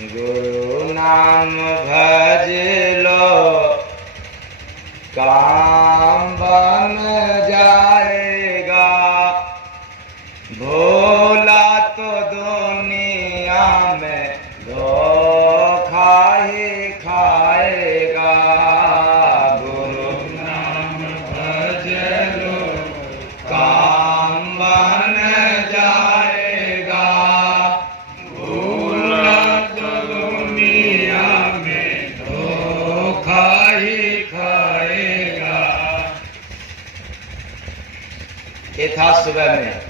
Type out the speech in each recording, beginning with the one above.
गुरु नाम भज लो काम बन जाएगा, भोला तो दुनिया में धोखा ही खाएगा। गुरु नाम भज लो काम बन जाएगा, भोला तो दुनिया में धोखा ही खाएगा। ये था सुबह में,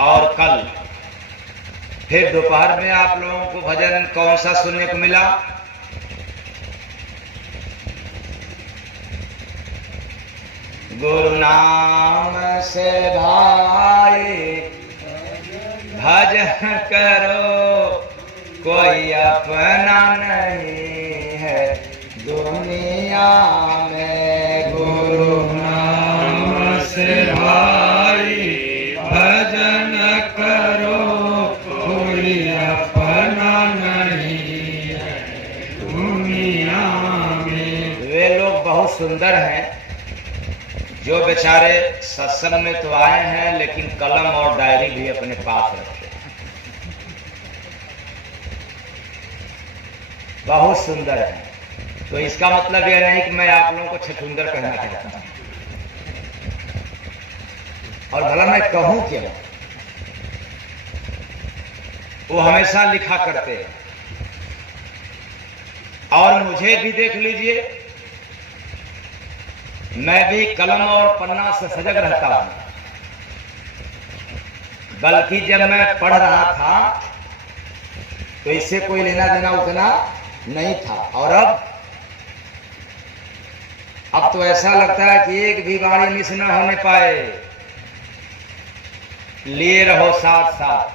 और कल फिर दोपहर में आप लोगों को भजन कौन सा सुनने को मिला? गुरु नाम से भाई भजन करो, कोई अपना नहीं है दुनिया में। गुरु नाम से भाई भजन करो, कोई अपना नहीं है दुनिया में। वे लोग बहुत सुंदर हैं जो बेचारे सत्संग में तो आए हैं लेकिन कलम और डायरी भी अपने पास रखते हैं। बहुत सुंदर है। तो इसका मतलब यह नहीं कि मैं आप लोगों को छछूंदर कहना चाहता हूं, और भला मैं कहूं क्या। वो हमेशा लिखा करते हैं, और मुझे भी देख लीजिए, मैं भी कलम और पन्ना से सजग रहता हूं। बल्कि जब मैं पढ़ रहा था तो इससे कोई लेना देना उतना नहीं था, और अब तो ऐसा लगता है कि एक भी बाणी मिस न होने पाए। लिए रहो साथ साथ।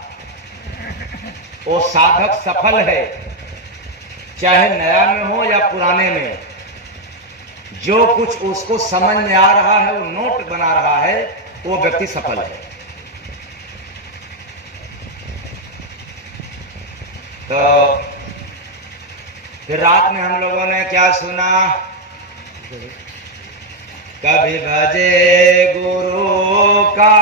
वो साधक सफल है, चाहे नया में हो या पुराने में। जो कुछ उसको समझ में आ रहा है, वो नोट बना रहा है, वो व्यक्ति सफल है। तो फिर रात में हम लोगों ने क्या सुना? कभी भजे गुरु का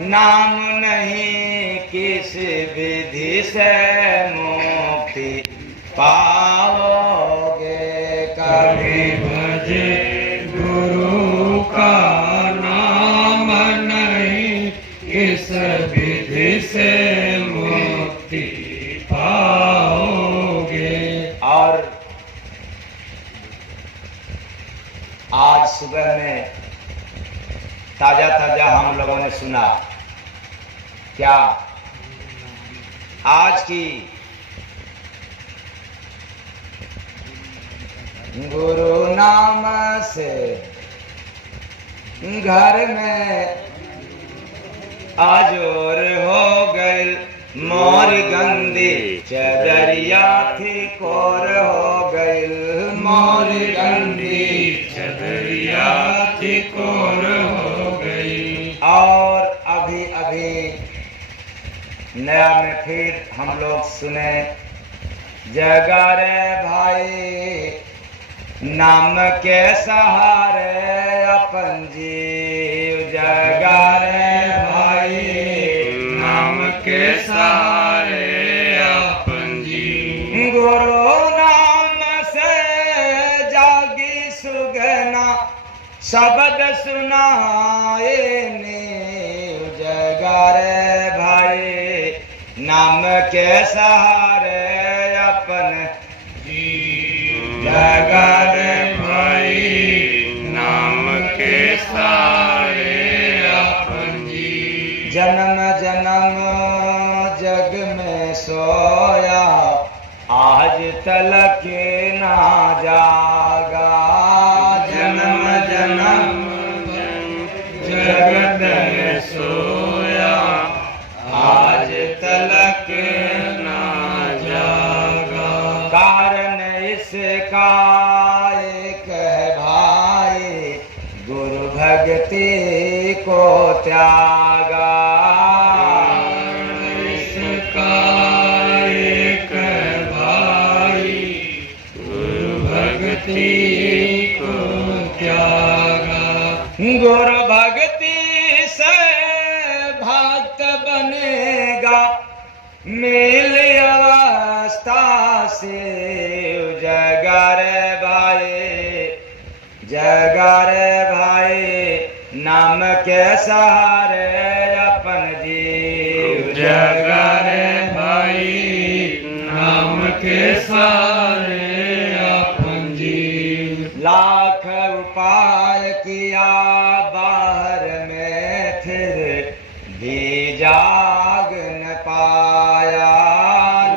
नाम नहीं, किस विधि से मुक्ति पाओगे। कभी भजे गुरु का नाम नहीं, किस विधि से मुक्ति पाओगे। और आज सुबह में ताजा ताजा हम लोगों ने सुना क्या? आज की गुरु नाम से घर में आजोर हो गई, मोर गंदी चदरिया थी कोर हो गई, मोर गंदी चदरिया थी कोर हो गई। और अभी अभी नया में फिर हम लोग सुने, जगा रे भाई नाम के सहारे अपन जीव, जगा रे भाई नाम के सहारे अपन जीव। गुरु नाम से जागी सुगना, शब्द सुनाए नीव, जगा रे भाई नाम के सहारे अपन जीव, जगा रे भाई नाम के सहारे अपन जीव। जन्म जन्म जग में सोया, आज तलक ना जागा। जन्म जन्म जगत में सोया, आज तलक ना जागा। कारण इसका एक है भाई, गुरु भक्ति को त्यागा। इसका गुरु भक्ति से भक्त बनेगा, मिल अवस्था से जगा रे भाई, जगा रे भाई, नाम के सहारे अपन जीव। जगा रे भाई, नाम के सहारे अपन जीव। लाख उपाय किया बाहर में, फिर भी जाग न पाया।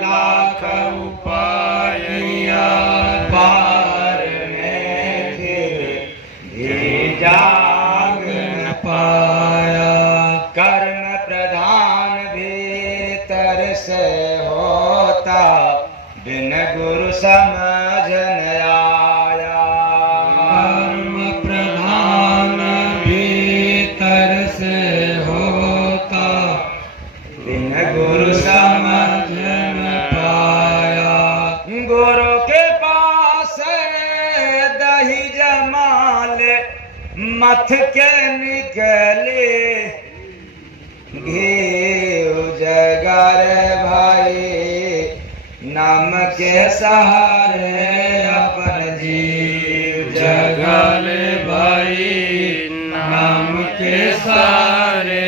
लाख उपाय किया बाहर में, फिर भी जाग न पाया। कर्म प्रधान भीतर से होता, बिन गुरु समझ न आया। कर्म प्रधान भीतर से होता, बिन गुरु समझ न पाया। गुरु के पास दही जमाल, मथ के निकले घी। जगा रे भाई, नाम के सहारे अपन जीव। जगा रे भाई, नाम के सहारे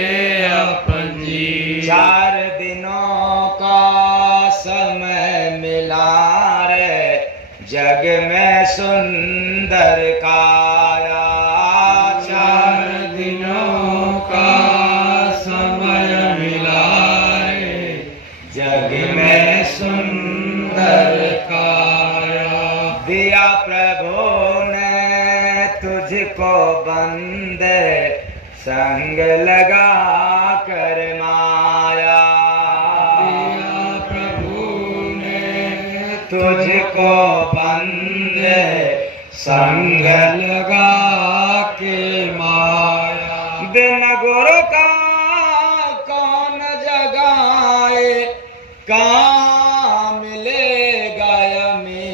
अपन जीव। 4 दिनों का समय मिला रे, जग में सुंदर काया। 4 दिनों का समय मिला रे, जग में सुंदर काया। दिया प्रभु ने तुझको बंदे, संग लगा कर माया। दिया प्रभु ने तुझको बंदे, संग लगा के माया। बिन गुरु का कौन जगाए, कहाँ मिलेगा यमी।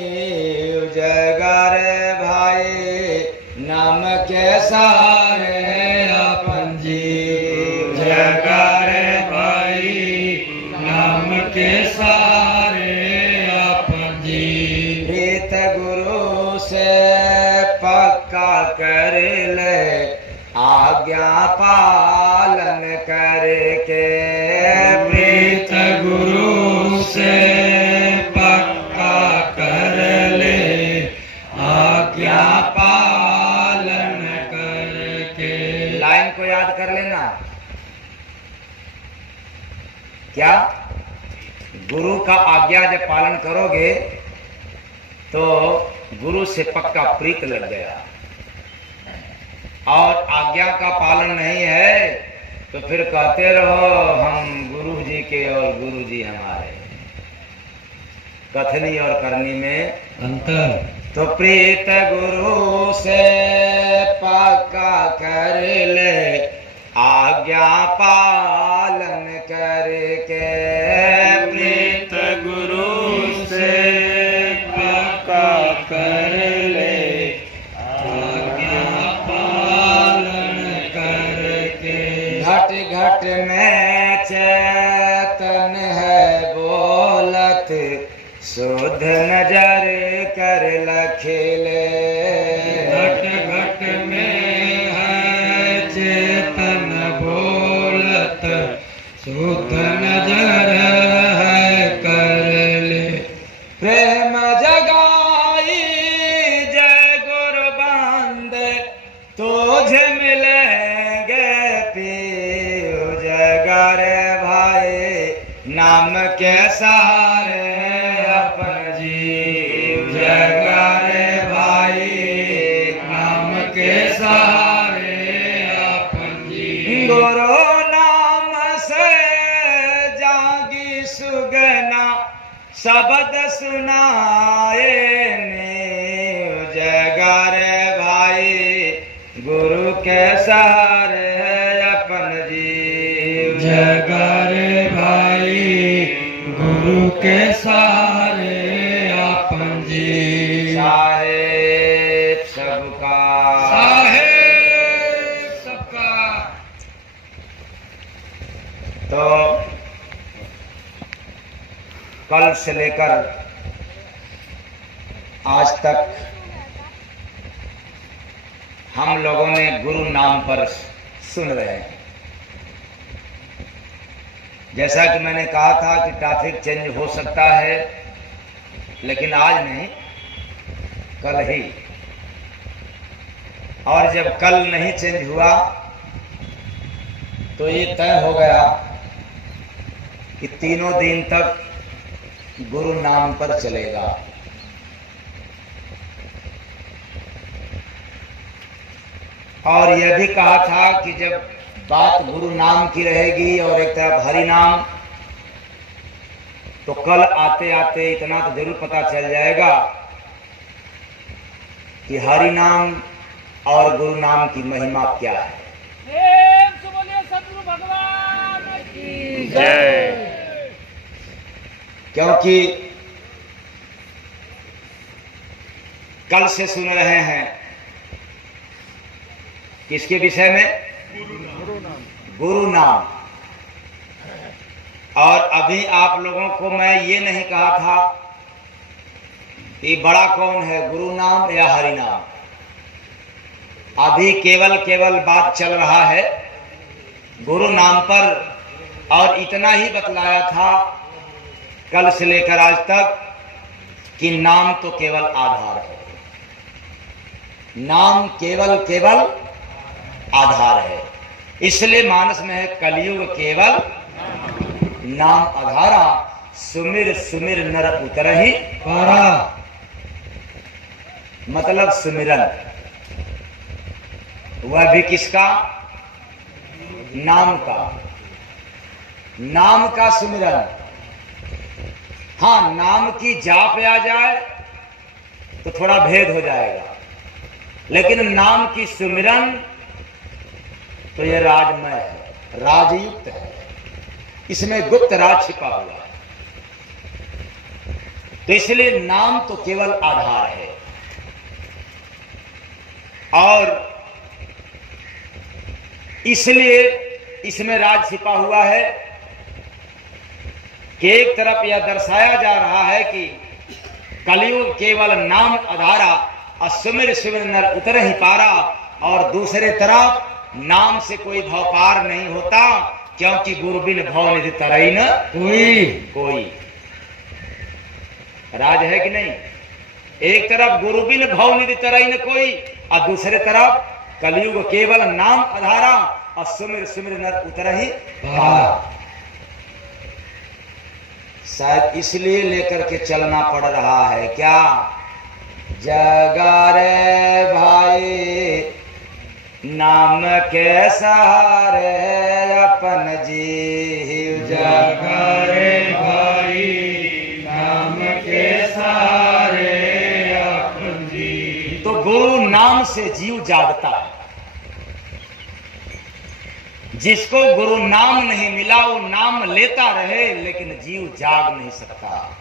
जगा रे भाई, नाम के सहारे अपन जीव। जगा रे भाई, नाम के सहारे अपन जीव। प्रीत गुरु से पक्का कर ले, आज्ञा पालन करके। प्रीत गुरु से पक्का कर ले, आज्ञा पालन करके। लाइन को याद कर लेना। क्या? गुरु का आज्ञा जब पालन करोगे तो गुरु से पक्का प्रीत लग गया, और आज्ञा का पालन नहीं है तो फिर कहते रहो हम गुरु जी के और गुरु जी हमारे। कथनी और करनी में अंतर। तो प्रीत गुरु से पक्का कर ले, आज्ञा पालन करके। प्रीत गुरु से पक्का कर ले, आज्ञा पालन करके। घट घट में चेतन है बोलत, शुद्ध नजर कर लखिले। घट घट में है चेतन बोलत, शुद्ध नजर है कर ले। प्रेम जगाई जय गुरु बंदे, तुझे मिलेंगे पीऊ। जगा रे भाई, नाम के सहारे अपन जीव। जगा रे भाई, नाम के सहारे अपन जीव। गुरु नाम से जागी सुगना, शब्द सुनाए ने। जगा रे भाई, गुरु के सहारे अपन जीव। जगा रे भाई, गुरु के सहारे अपन जीव। साहेब सबका, साहेब तो कल से लेकर आज तक हम लोगों ने गुरु नाम पर सुन रहे हैं। जैसा कि मैंने कहा था कि ट्रैफिक चेंज हो सकता है, लेकिन आज नहीं, कल ही। और जब कल नहीं चेंज हुआ तो ये तय हो गया कि तीनों दिन तक गुरु नाम पर चलेगा। और यह भी कहा था कि जब बात गुरु नाम की रहेगी और एक तरफ हरि नाम, तो कल आते आते इतना तो जरूर पता चल जाएगा कि हरि नाम और गुरु नाम की महिमा क्या है। सतगुरु भगवान की जय। क्योंकि कल से सुन रहे हैं किसके विषय में? गुरु नाम। और अभी आप लोगों को मैं ये नहीं कहा था कि बड़ा कौन है, गुरु नाम या हरि नाम। अभी केवल बात चल रहा है गुरु नाम पर। और इतना ही बतलाया था कल से लेकर आज तक कि नाम तो केवल आधार है। नाम केवल आधार है। इसलिए मानस में है कलयुग केवल नाम आधारा, सुमिर सुमिर नर उतरहि पारा। मतलब सुमिरन, वह भी किसका? नाम का। नाम का सुमिरन। हाँ, नाम की जाप आ जाए तो थोड़ा भेद हो जाएगा, लेकिन नाम की सुमिरन तो यह राजमय है, राजयुक्त है। इसमें गुप्त राज छिपा हुआ है। तो इसलिए नाम तो केवल आधार है। और इसलिए इसमें राज छिपा हुआ है कि एक तरफ यह दर्शाया जा रहा है कि कलयुग केवल नाम आधारा, असुमिर सुमिर नर उतर ही पारा। और दूसरे तरफ नाम से कोई भव पार नहीं होता, क्योंकि गुरु बिन भव निधि तरई न कोई। राज है कि नहीं? एक तरफ गुरु बिन भव निधि तरई न कोई, और दूसरे तरफ कलयुग केवल नाम आधारा, और सुमिर सुमिर नर उतर ही पारा। शायद इसलिए लेकर के चलना पड़ रहा है। क्या? जगा रे भाई नाम के सहारे अपन जी। जगा रे भाई नाम के सहारे अपन जी। तो गुरु नाम से जीव जागता है। जिसको गुरु नाम नहीं मिला वो नाम लेता रहे, लेकिन जीव जाग नहीं सकता।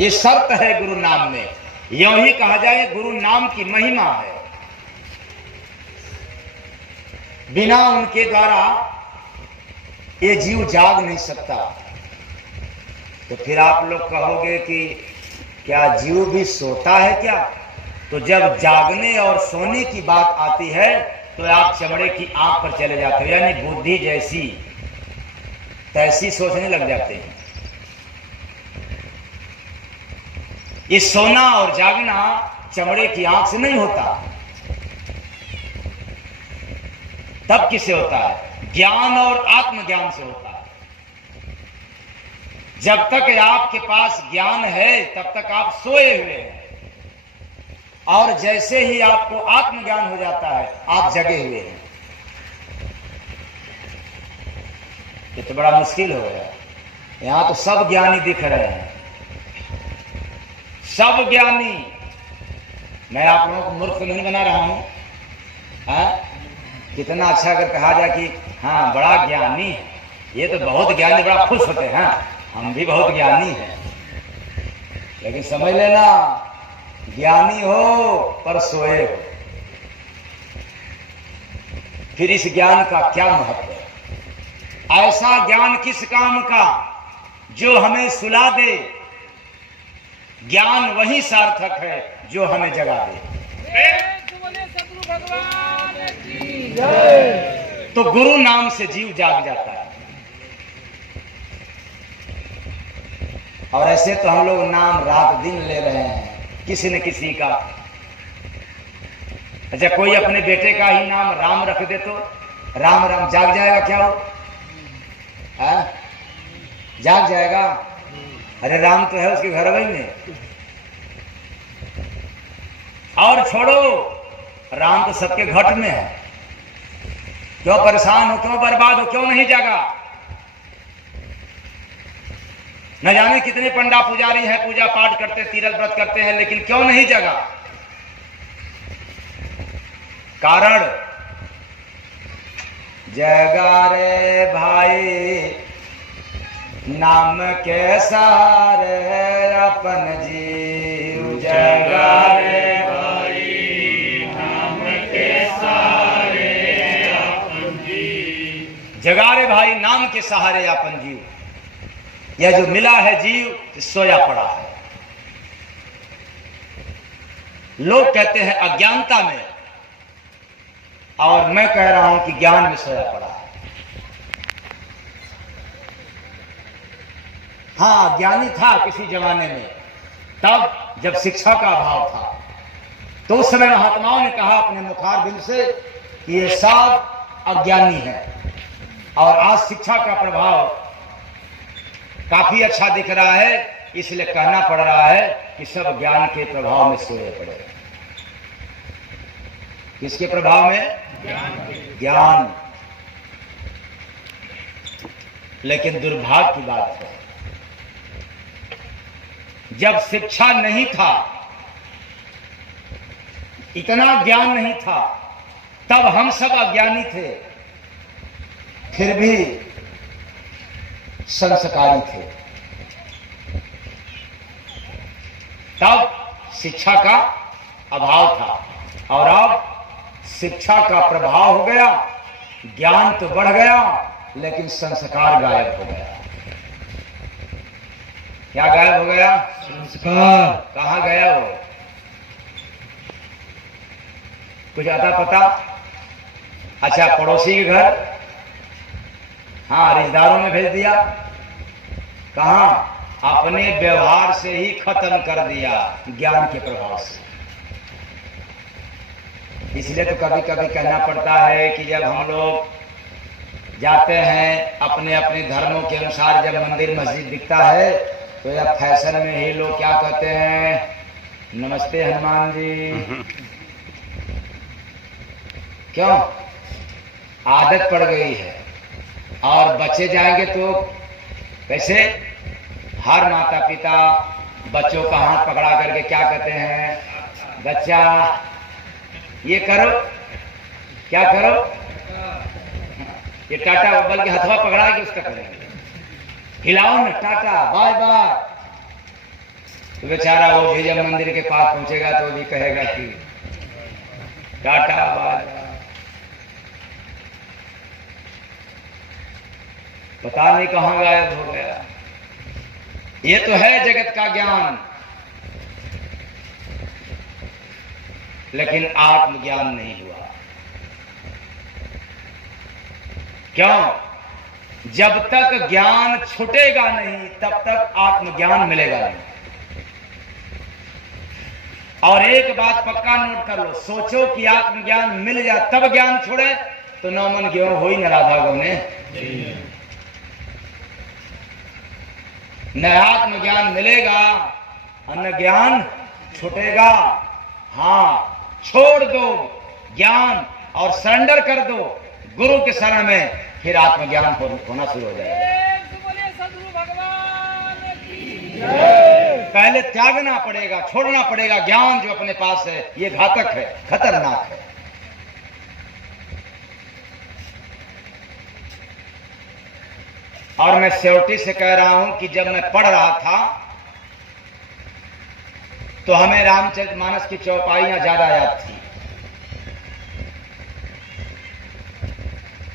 ये शर्त है गुरु नाम में। यूं ही कहा जाए गुरु नाम की महिमा है। बिना उनके द्वारा ये जीव जाग नहीं सकता। तो फिर आप लोग कहोगे कि क्या जीव भी सोता है क्या? तो जब जागने और सोने की बात आती है तो आप चमड़े की आंख पर चले जाते हो, यानी बुद्धि जैसी तैसी सोचने लग जाते हैं। ये सोना और जागना चमड़े की आंख से नहीं होता। तब किससे होता है? ज्ञान और आत्मज्ञान से होता है। जब तक आपके पास ज्ञान है तब तक आप सोए हुए हैं, और जैसे ही आपको आत्मज्ञान हो जाता है आप जगे हुए हैं। ये तो बड़ा मुश्किल हो गया। यहां तो सब ज्ञानी दिख रहे हैं, सब ज्ञानी। मैं आप लोगों को मूर्ख नहीं बना रहा हूं। कितना अच्छा अगर कहा जाए कि हाँ बड़ा ज्ञानी है, ये तो बहुत ज्ञानी, बड़ा खुश होते हैं। हम भी बहुत ज्ञानी हैं, लेकिन समझ लेना ज्ञानी हो पर सोए हो। फिर इस ज्ञान का क्या महत्व है? ऐसा ज्ञान किस काम का जो हमें सुला दे। ज्ञान वही सार्थक है जो हमें जगा दे। बोले सद्गुरु भगवान की जय। तो गुरु नाम से जीव जाग जाता है। और ऐसे तो हम लोग नाम रात दिन ले रहे हैं किसी न किसी का। अच्छा, कोई अपने बेटे का ही नाम राम रख दे तो राम राम जाग जाएगा क्या वो? जाग जाएगा? अरे राम तो है उसके घर में। और छोड़ो, राम तो सबके घट में है। क्यों परेशान हो, क्यों बर्बाद हो, क्यों नहीं जागा? न जाने कितने पंडा पुजारी हैं, पूजा पाठ करते, तीरथ व्रत करते हैं, लेकिन क्यों नहीं जगा? कारण जगा रे भाई नाम के सहारे अपन जीव। जगा रे भाई नाम के सहारे अपन जीव। जगा रे भाई नाम के सहारे अपन जीव। यह जो मिला है जीव सोया पड़ा है। लोग कहते हैं अज्ञानता में, और मैं कह रहा हूं कि ज्ञान में सोया पड़ा है। हाँ, ज्ञानी था किसी जमाने में, तब जब शिक्षा का अभाव था, तो उस समय महात्माओं ने कहा अपने मुखारबिंद से कि ये सब अज्ञानी है। और आज शिक्षा का प्रभाव काफी अच्छा दिख रहा है, इसलिए कहना पड़ रहा है कि सब ज्ञान के प्रभाव में सोए पड़े। किसके प्रभाव में? ज्ञान। लेकिन दुर्भाग्य की बात है, जब शिक्षा नहीं था, इतना ज्ञान नहीं था, तब हम सब अज्ञानी थे, फिर भी संस्कारी थे। तब शिक्षा का अभाव था, और अब शिक्षा का प्रभाव हो गया, ज्ञान तो बढ़ गया, लेकिन संस्कार गायब हो गया। क्या गायब हो गया? संस्कार। कहाँ गया वो? कुछ आता पता? अच्छा, पड़ोसी के घर, हाँ, रिश्तेदारों में भेज दिया। कहाँ? अपने व्यवहार से ही खत्म कर दिया, ज्ञान के प्रभाव से। इसलिए तो कभी कभी कहना पड़ता है कि जब हम लोग जाते हैं अपने अपने धर्मों के अनुसार, जब मंदिर मस्जिद दिखता है, तो या फैशन में ही लोग क्या कहते हैं, नमस्ते हनुमान जी। क्यों? आदत पड़ गई है। और बच्चे जाएंगे तो कैसे? हर माता पिता बच्चों का हाथ पकड़ा करके क्या कहते हैं, बच्चा ये करो, क्या करो, ये टाटा, बल्कि हथवा पकड़ा के उसका करेंगे, हिलाओ न टाटा बाय बाय। तो बेचारा वो भी जब मंदिर के पास पहुंचेगा तो भी कहेगा कि टाटा बाय बाय। पता नहीं कहां गायब हो गया। ये तो है जगत का ज्ञान, लेकिन आत्मज्ञान नहीं हुआ। क्यों? जब तक ज्ञान छूटेगा नहीं, तब तक आत्मज्ञान मिलेगा नहीं। और एक बात पक्का नोट कर लो, सोचो कि आत्मज्ञान मिल जाए तब ज्ञान छोड़े तो नौ मन गेहूं हो ही न राधा गौने। न आत्मज्ञान मिलेगा और न ज्ञान छूटेगा। हाँ, छोड़ दो ज्ञान और सरेंडर कर दो गुरु के शरण में, फिर आत्मज्ञान होना शुरू हो जाएगा। बोले सद्गुरु भगवान की जय। पहले त्यागना पड़ेगा, छोड़ना पड़ेगा ज्ञान जो अपने पास है। ये घातक है, खतरनाक है। और मैं सेवटी से कह रहा हूं कि जब मैं पढ़ रहा था तो हमें रामचरितमानस की चौपाइयां ज्यादा याद थी।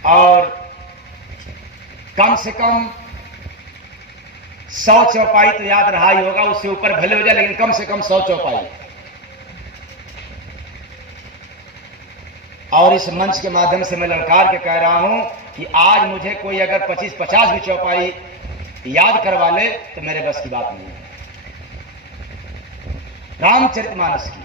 और कम से कम 100 चौपाई तो याद रहा ही होगा, उससे ऊपर भले हो जाए लेकिन कम से कम 100 चौपाई। और इस मंच के माध्यम से मैं ललकार के कह रहा हूं कि आज मुझे कोई अगर 25-50 भी चौपाई याद करवा ले तो मेरे बस की बात नहीं है। रामचरितमानस की,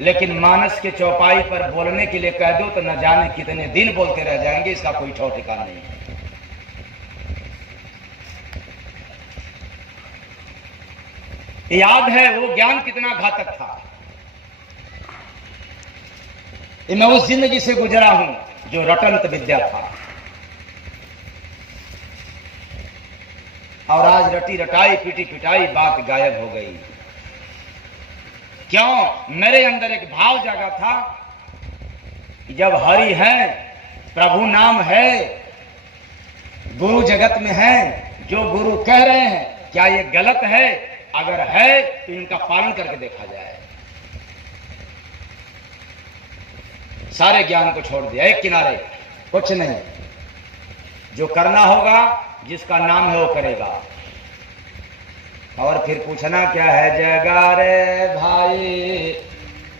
लेकिन मानस के चौपाई पर बोलने के लिए कह दो तो न जाने कितने दिन बोलते रह जाएंगे, इसका कोई ठौर ठिकाना नहीं। याद है वो ज्ञान कितना घातक था, मैं उस जिंदगी से गुजरा हूं जो रटंत विद्या था, और आज रटी रटाई पीटी पिटाई बात गायब हो गई। क्यों? मेरे अंदर एक भाव जागा था कि जब हरि है, प्रभु नाम है, गुरु जगत में है, जो गुरु कह रहे हैं क्या ये गलत है? अगर है तो इनका पालन करके देखा जाए। सारे ज्ञान को छोड़ दिया एक किनारे, कुछ नहीं, जो करना होगा जिसका नाम है वो करेगा। और फिर पूछना क्या है? जयगा रे भाई,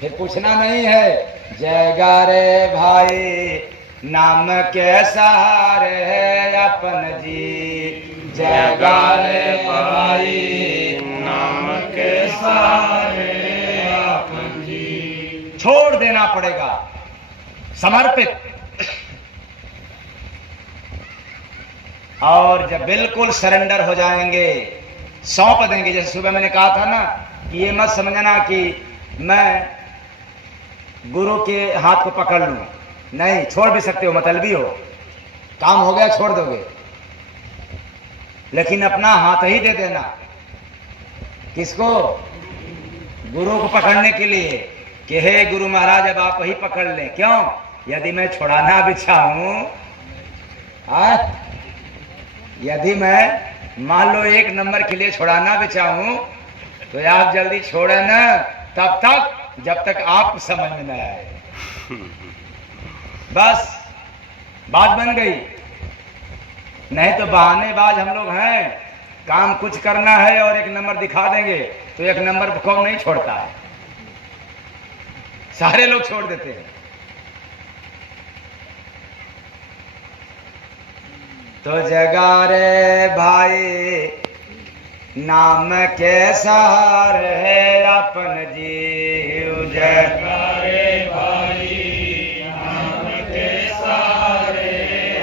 फिर पूछना नहीं है जयगा रे भाई, नाम के सहारे है अपन जी। जयगा रे भाई, नाम के सहारे अपन जी। छोड़ देना पड़ेगा, समर्पित। और जब बिल्कुल सरेंडर हो जाएंगे, सौंप देंगे, जैसे सुबह मैंने कहा था ना कि ये मत समझना कि मैं गुरु के हाथ को पकड़ लूं, नहीं, छोड़ भी सकते हो, मतलबी हो, काम हो गया छोड़ दोगे, लेकिन अपना हाथ ही दे देना। किसको? गुरु को पकड़ने के लिए कि हे गुरु महाराज अब आप ही पकड़ लें। क्यों? यदि मैं छुड़ाना भी चाहूं, यदि मैं मान लो 1 नंबर के लिए छुड़ाना भी चाहूं तो आप जल्दी छोड़े ना, तब तक जब तक आप समझ में न आए। बस बात बन गई। नहीं तो बहानेबाज हम लोग हैं, काम कुछ करना है और 1 नंबर दिखा देंगे तो 1 नंबर कौन नहीं छोड़ता है, सारे लोग छोड़ देते हैं। तो जगा रे भाई, नाम के सहारे है अपन जी। जगा रे भाई, नाम के सहारे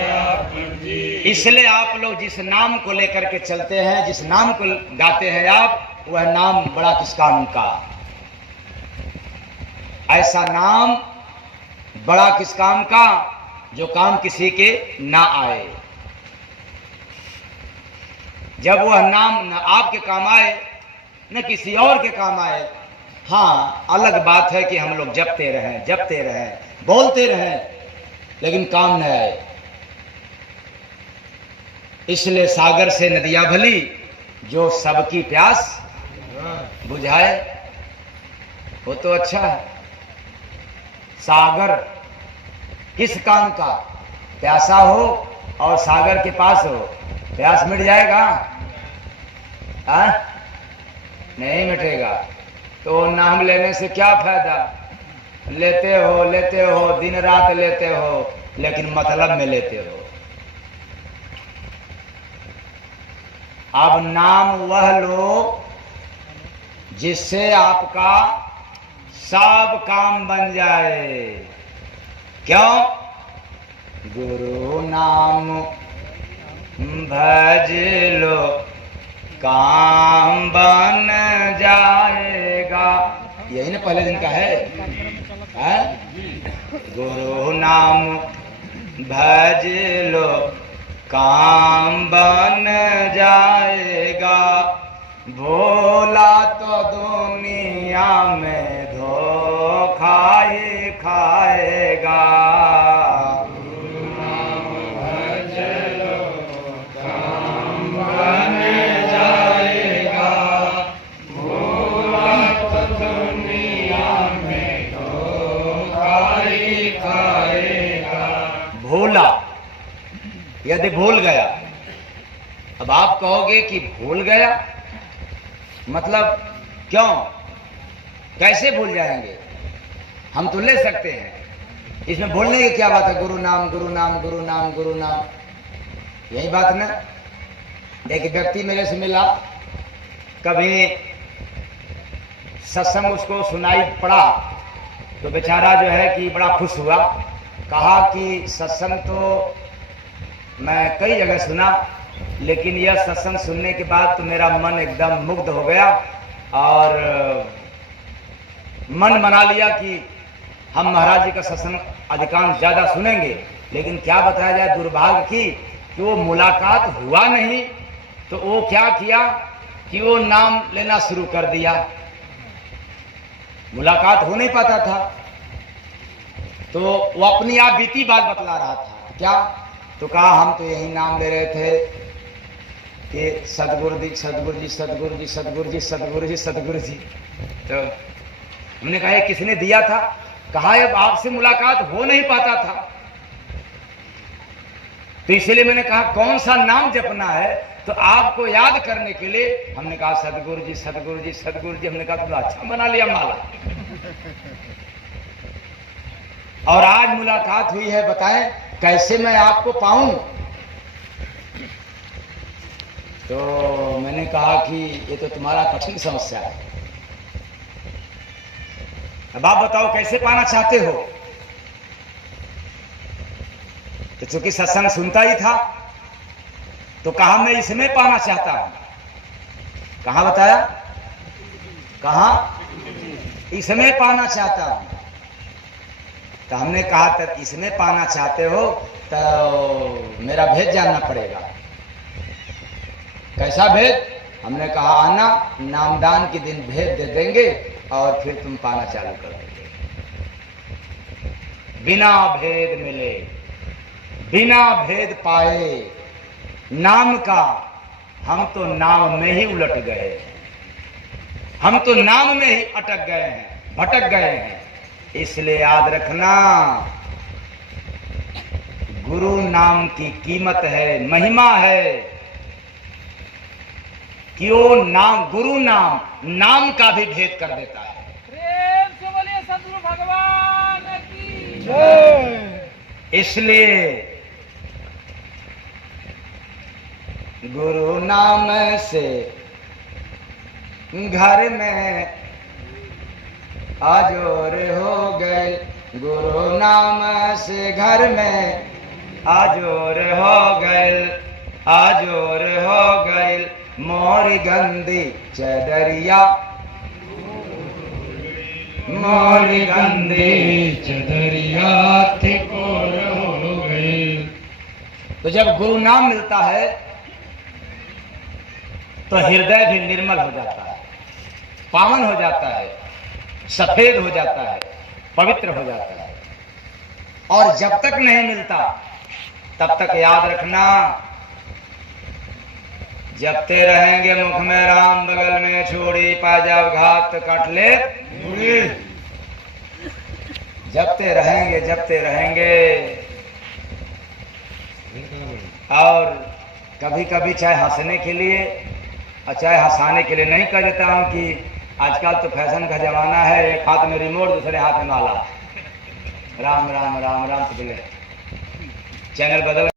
अपन जी। इसलिए आप लोग जिस नाम को लेकर के चलते हैं, जिस नाम को गाते हैं आप, वह नाम बड़ा किस काम का? ऐसा नाम बड़ा किस काम का जो काम किसी के ना आए। जब वह नाम न आपके काम आए न किसी और के काम आए, हाँ अलग बात है कि हम लोग जपते रहें, बोलते रहें, लेकिन काम न आए। इसलिए सागर से नदियां भली, जो सबकी प्यास बुझाए, वो तो अच्छा है। सागर किस काम का? प्यासा हो और सागर के पास हो, प्यास मिट जाएगा? नहीं मिटेगा। तो नाम लेने से क्या फायदा? लेते हो दिन रात लेते हो, लेकिन मतलब में लेते हो। अब नाम वह लो जिससे आपका सब काम बन जाए। क्यों? गुरु नाम भज लो काम बन जाएगा, यही ना पहले दिन का है? गुरु नाम भज लो काम बन जाएगा, भोला तो दुनिया में धोखा ही खाएगा। भूला, यदि भूल गया। अब आप कहोगे कि भूल गया मतलब क्यों, कैसे भूल जाएंगे? हम तो ले सकते हैं, इसमें भूलने की क्या बात है? गुरु नाम गुरु नाम गुरु नाम गुरु नाम, यही बात ना। एक व्यक्ति मेरे से मिला, कभी सत्संग उसको सुनाई पड़ा तो बेचारा जो है कि बड़ा खुश हुआ, कहा कि सत्संग तो मैं कई जगह सुना, लेकिन यह सत्संग सुनने के बाद तो मेरा मन एकदम मुग्ध हो गया और मन बना लिया कि हम महाराज जी का सत्संग अधिकांश ज्यादा सुनेंगे। लेकिन क्या बताया जाए, दुर्भाग्य की कि वो मुलाकात हुआ नहीं, तो वो क्या किया कि वो नाम लेना शुरू कर दिया। मुलाकात हो नहीं पाता था, तो वो अपनी आप बीती बात बतला रहा था। क्या? तो कहा हम तो यही नाम ले रहे थे कि सतगुरु जी सतगुरु जी सतगुरु जी सतगुरु जी सतगुरु जी सतगुरु जी। तो हमने कहा ये किसने दिया था? कहा अब आपसे मुलाकात हो नहीं पाता था, तो इसलिए मैंने कहा कौन सा नाम जपना है, तो आपको याद करने के लिए हमने कहा सतगुरु जी सतगुरु जी सतगुरु जी। हमने कहा तुमने अच्छा बना लिया माला। और आज मुलाकात हुई है, बताएं कैसे मैं आपको पाऊं? तो मैंने कहा कि ये तो तुम्हारा कठिन समस्या है, अब आप बताओ कैसे पाना चाहते हो? तो चूंकि सत्संग सुनता ही था तो कहा मैं इसमें पाना चाहता हूं। कहा बताया? कहा इसमें पाना चाहता हूं। तो हमने कहा तब इसमें पाना चाहते हो तो मेरा भेद जानना पड़ेगा। कैसा भेद? हमने कहा आना, नामदान के दिन भेद दे देंगे और फिर तुम पाना चालू कर दोगे। बिना भेद मिले, बिना भेद पाए नाम का, हम तो नाम में ही उलट गए, हम तो नाम में ही अटक गए हैं, भटक गए हैं। इसलिए याद रखना, गुरु नाम की कीमत है, महिमा है कि वो नाम, गुरु नाम, नाम का भी भेद कर देता है। प्रेम से बोलिए सद्गुरु भगवान की जय। इसलिए गुरु नाम से घर में आजोर हो गए, गुरु नाम से घर में आजोर हो गए, आजोर हो गए। मोरी गंदी चदरिया, मोरी गंदी चदरिया थिकोर हो गई। तो जब गुरु नाम मिलता है तो हृदय भी निर्मल हो जाता है, पावन हो जाता है, सफेद हो जाता है, पवित्र हो जाता है। और जब तक नहीं मिलता तब तक याद रखना, जपते रहेंगे मुख में राम, बगल में छोड़ी, पाजाब घात काट ले, जपते रहेंगे, जपते रहेंगे। और कभी कभी चाहे हंसने के लिए और चाहे हंसाने के लिए, नहीं कह देता हूं कि आजकल तो फैशन का जमाना है, एक हाथ में रिमोट दूसरे हाथ में माला, राम राम राम राम तो बोले, चैनल बदल